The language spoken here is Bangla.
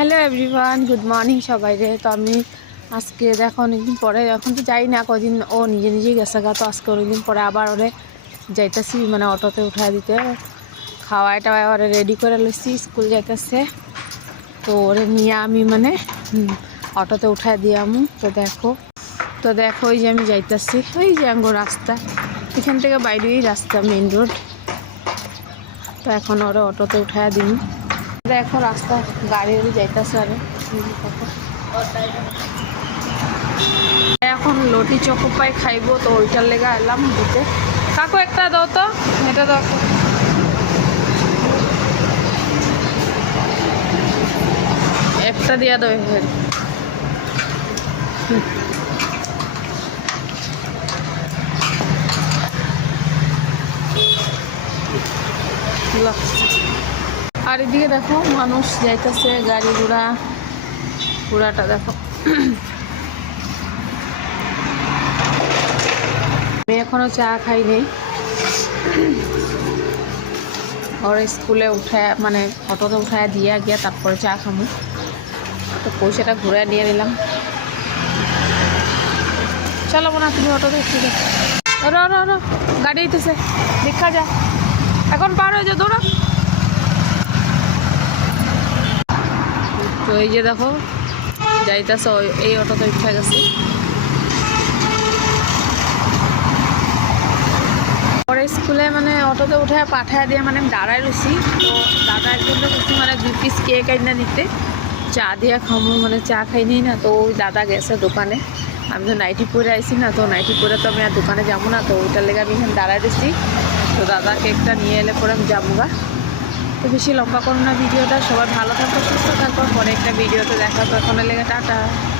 হ্যালো এভরিওয়ান, গুড মর্নিং সবাইরে। তো আমি আজকে দেখো অনেকদিন পরে, এখন তো যাই না, কদিন ও নিজে নিজেই গেছে গা। তো আজকে অনেকদিন পরে আবার ওরে যাইতেছি, মানে অটোতে উঠায় দিতে, খাওয়াই টাওয়াই ওরে রেডি করে লইছি, স্কুল যাইতেছে। তো ওরে নিয়ে আমি মানে অটোতে উঠায় দিয়ামু। তো দেখো ওই যে আমি যাইতেছি, ওই যে আঙ্গো রাস্তা, এখান থেকে বাইরেই রাস্তা, মেইন রোড। তো এখন ওরে অটোতে উঠায় দিন। দেখো রাস্তা গাড়ি যাইতেছে। আরে এখন লটি চকোপাই খাইবো, তো ওইটার লেগে এলাম দিতে। কাকু একটা দাও তো, এটা দাও। একটা দিয়া দাও। আর এদিকে দেখো মানুষ যাইতেছে, গাড়ি ঘোড়া পুরাটা দেখো। আমি এখনো চা খাই নেই, ওর স্কুলে উঠায় মানে অটোতে উঠায় দিয়ে গিয়া তারপরে চা খামু। তো পয়সাটা ঘুরে নিয়ে নিলাম। চলো না তুমি অটোতে, ঠিক আছে। গাড়ি দিতেছে, দেখা যা, এখন পার হয়ে যা, দৌড়া। তো এই যে দেখো যাইতেছে, এই অটোতে উঠে গেছে। পরে স্কুলে মানে অটোতে উঠে পাঠায় দিয়ে মানে আমি দাঁড়ায় রয়েছি। তো দাদা একজন বলছি মানে 2 পিস কেক আইনা নিতে, চা দিয়ে খামো, মানে চা খাই নি না। তো ওই দাদা গেছে দোকানে, আমি তো নাইটি পরে আইছি না, তো নাইটি পরে তো আমি আর দোকানে যাবো না। তো ওইটার লেগে আমি এখানে দাঁড়ায় দিচ্ছি। তো দাদা কেকটা নিয়ে এলে পরে আমি যাবো গা। তো বেশি লম্বা করো না ভিডিওটা। সবাই ভালো থাকো, সুস্থ থাকো, পরে একটা ভিডিওতে দেখা। তো এখন লেগে টাটা।